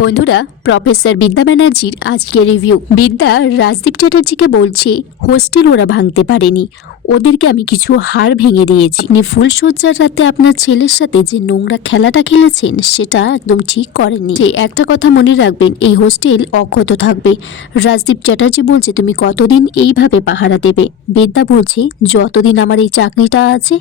বন্ধুরা, প্রফেসর বিদ্যা ব্যানার্জির আজকের রিভিউ। বিদ্যা রাজদীপ চ্যাটার্জিকে বলছে হোস্টেল ওরা ভাঙতে পারেনি, ওদেরকে আমি কিছু হাড় ভেঙে দিয়েছি। আপনি ফুলশয্যার রাতে আপনার ছেলের সাথে যে নোংরা খেলাটা খেলেছেন সেটা একদম ঠিক করেননি। যে একটা কথা মনে রাখবেন, এই হোস্টেল অক্ষত থাকবে। রাজদীপ চ্যাটার্জি বলছে তুমি কতদিন এইভাবে পাহারা দেবে। বিদ্যা বলছে যতদিন আমার এই চাকরিটা আছে,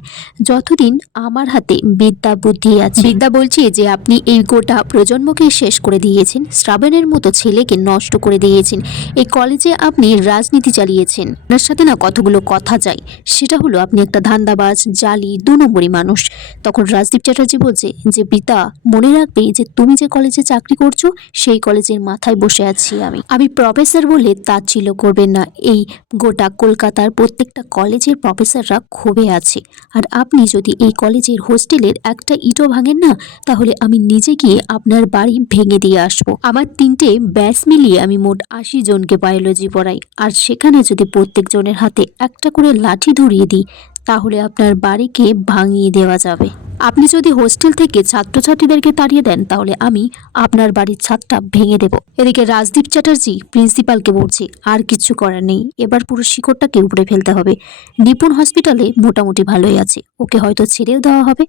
যতদিন আমার হাতে বিদ্যা বুদ্ধি আছে। বিদ্যা বলছে যে আপনি এই গোটা প্রজন্মকে শেষ করে দিয়েছেন, শ্রাবণের মতো ছেলেকে নষ্ট করে দিয়েছেন। এই কলেজে আপনি রাজনীতি চালিয়েছেন। আপনার সাথে না কতগুলো কথা যায়, সেটা হলো আপনি একটা ধান্দাবাজ, জালি, 2 নম্বরই মানুষ। তখন রাজদীপ চ্যাটার্জি বলছে যে বিদ্যা মনে রাখবে যে তুমি যে কলেজে চাকরি করছো সেই কলেজের মাথায় বসে আছি আমি প্রফেসর বলে তাচ্ছিল্য করবেন না। এই গোটা কলকাতার প্রত্যেকটা কলেজের প্রফেসররা ক্ষোভে আছে, আর আপনি যদি এই কলেজের হোস্টেলের একটা ইটও ভাঙেন না, তাহলে আমি নিজে গিয়ে আপনার বাড়ি ভেঙে দিয়ে আসবো। আমার 3টে ব্যাচ মিলিয়ে আমি মোট 80 জনকে বায়োলজি পড়াই, আর সেখানে যদি প্রত্যেক জনের হাতে একটা করে লাঠি ধরিয়ে দিই, তাহলে আপনার বাড়িকে ভাঙিয়ে দেওয়া যাবে। আপনি যদি হোস্টেল থেকে ছাত্রছাত্রীদেরকে তাড়িয়ে দেন, তাহলে আমি আপনার বাড়ির ছাদটা ভেঙে দেব। এদিকে রাজদীপ চ্যাটার্জি প্রিন্সিপালকে বলছে আর কিছু করার নেই, এবার পুরো শিকড়টাকে উপড়ে ফেলতে হবে। নিপুণ হসপিটালে মোটামুটি ভালোই আছে, ওকে হয়তো ছেড়েও দেওয়া হবে।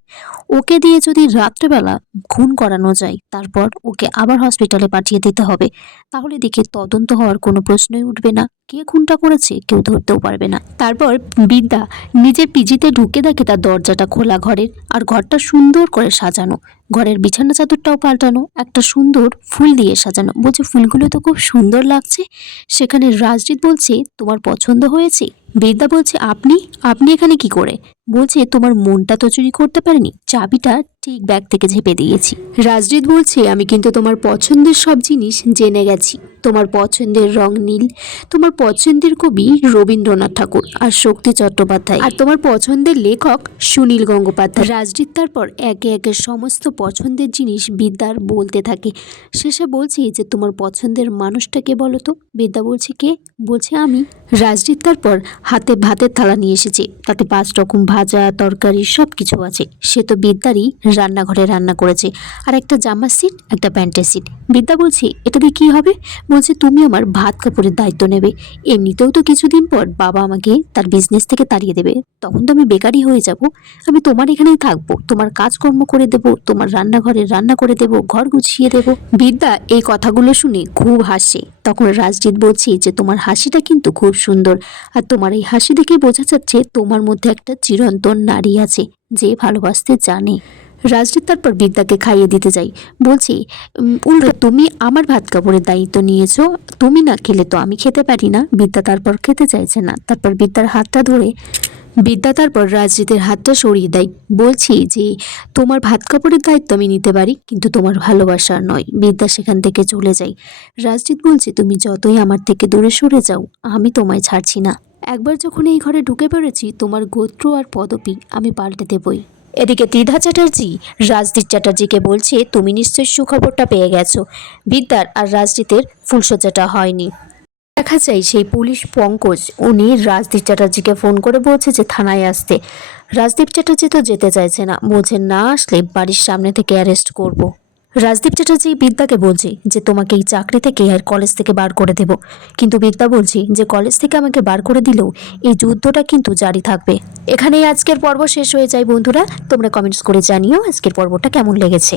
ওকে দিয়ে যদি রাত্রেবেলা খুন করানো যায়, তারপর ওকে আবার হসপিটালে পাঠিয়ে দিতে হবে। তাহলে দেখে তদন্ত হওয়ার কোনো প্রশ্নই উঠবে না, কে খুনটা করেছে কেউ ধরতেও পারবে না। তারপর বিদ্যা নিজের পিজিতে ঢুকে দেখে তার দরজাটা খোলা ঘরের, আর ঘরটা সুন্দর করে সাজানো, ঘরের বিছানা চাদরটাও পাল্টানো, একটা সুন্দর ফুল দিয়ে সাজানো। বলছে ফুলগুলো তো খুব সুন্দর লাগছে। সেখানে রাজদীপ বলছে তোমার পছন্দ হয়েছে? বিদ্যা বলছে আপনি আপনি এখানে কি করে? বলছে তোমার মনটা তো চুরি করতে পারেনি, চাবিটা ঠিক ব্যাগ থেকে ঝেপে দিয়েছি। রাজদীপ বলছে আমি কিন্তু তোমার পছন্দের সব জিনিস জেনে গেছি। তোমার পছন্দের রং নীল, তোমার পছন্দের কবি রবীন্দ্রনাথ ঠাকুর আর শক্তি চট্টোপাধ্যায়, আর তোমার পছন্দের লেখক সুনীল গঙ্গোপাধ্যায়। রাজদীপ তারপর একে একে সমস্ত পছন্দের জিনিস বিদ্যার বলতে থাকে। শেষে বলছে যে তোমার পছন্দের মানুষটাকে বলো তো। বিদ্যা বলছে কে? বলছে আমি। রাজদীপ তারপর হাতে ভাতের থালা নিয়ে এসেছে, তাতে 5 রকম ভাজা তরকারি সব কিছু আছে। সে তো বিদ্যারই রান্নাঘরে রান্না করেছে। আর একটা জামার সিট, একটা প্যান্টের সিট। বিদ্যা বলছে এটা দিয়ে কী হবে? বলছে তুমি আমার ভাত কাপড়ের দায়িত্ব নেবে। এমনিতেও তো কিছুদিন পর বাবা আমাকে তার বিজনেস থেকে তাড়িয়ে দেবে, তখন তো আমি বেকারই হয়ে যাব। আমি তোমার এখানেই থাকবো, তোমার কাজকর্ম করে দেব, তোমার রান্নাঘরে রান্না করে দেব, ঘর গুছিয়ে দেব। বিদ্যা এই কথাগুলো শুনে খুব হাসে। তখন রাজদীপ বলছে যে তোমার হাসিটা কিন্তু খুব সুন্দর, আর তোমার এই হাসি দেখে বোঝা যাচ্ছে তোমার মধ্যে একটা চিরন্তন নারী আছে যে ভালোবাসতে জানে। রাজদীপ তারপর বিদ্যাকে খাইয়ে দিতে যাই, বলছি উল্টো তুমি আমার ভাত কাপড়ের দায়িত্ব নিয়েছো, তুমি না খেলে তো আমি খেতে পারি না। বিদ্যা তারপর খেতে চাইছে না, তারপর বিদ্যার হাতটা ধরে বিদ্যা তারপর রাজদীপের হাতটা সরিয়ে দেয়। বলছি যে তোমার ভাত কাপড়ের দায়িত্ব আমি নিতে পারি, কিন্তু তোমার ভালোবাসা নয়। বিদ্যা সেখান থেকে চলে যায়। রাজদীপ বলছে তুমি যতই আমার থেকে দূরে সরে যাও, আমি তোমায় ছাড়ছি না। একবার যখন এই ঘরে ঢুকে পড়েছি, তোমার গোত্র আর পদবি আমি পাল্টে দেবই। এদিকে ত্রিধা চ্যাটার্জি রাজদীপ চ্যাটার্জিকে বলছে তুমি নিশ্চয়ই সুখবরটা পেয়ে গেছো, বিদ্যার আর রাজদীপের ফুলশয্যাটা হয়নি। দেখা যায় সেই পুলিশ পঙ্কজ, উনি রাজদীপ চ্যাটার্জিকে ফোন করে বলছে যে থানায় আসতে। রাজদীপ চ্যাটার্জি তো যেতে চাইছে না, বলছে না আসলে বাড়ির সামনে থেকে অ্যারেস্ট করব। রাজদীপ চ্যাটার্জি বিদ্যাকে বলছে যে তোমাকে এই চাকরি থেকে আর কলেজ থেকে বার করে দেব, কিন্তু বিদ্যা বলছে যে কলেজ থেকে আমাকে বার করে দিলেও এই যুদ্ধটা কিন্তু জারি থাকবে। এখানেই আজকের পর্ব শেষ হয়ে যায় বন্ধুরা। তোমরা কমেন্টস করে জানিও আজকের পর্বটা কেমন লেগেছে।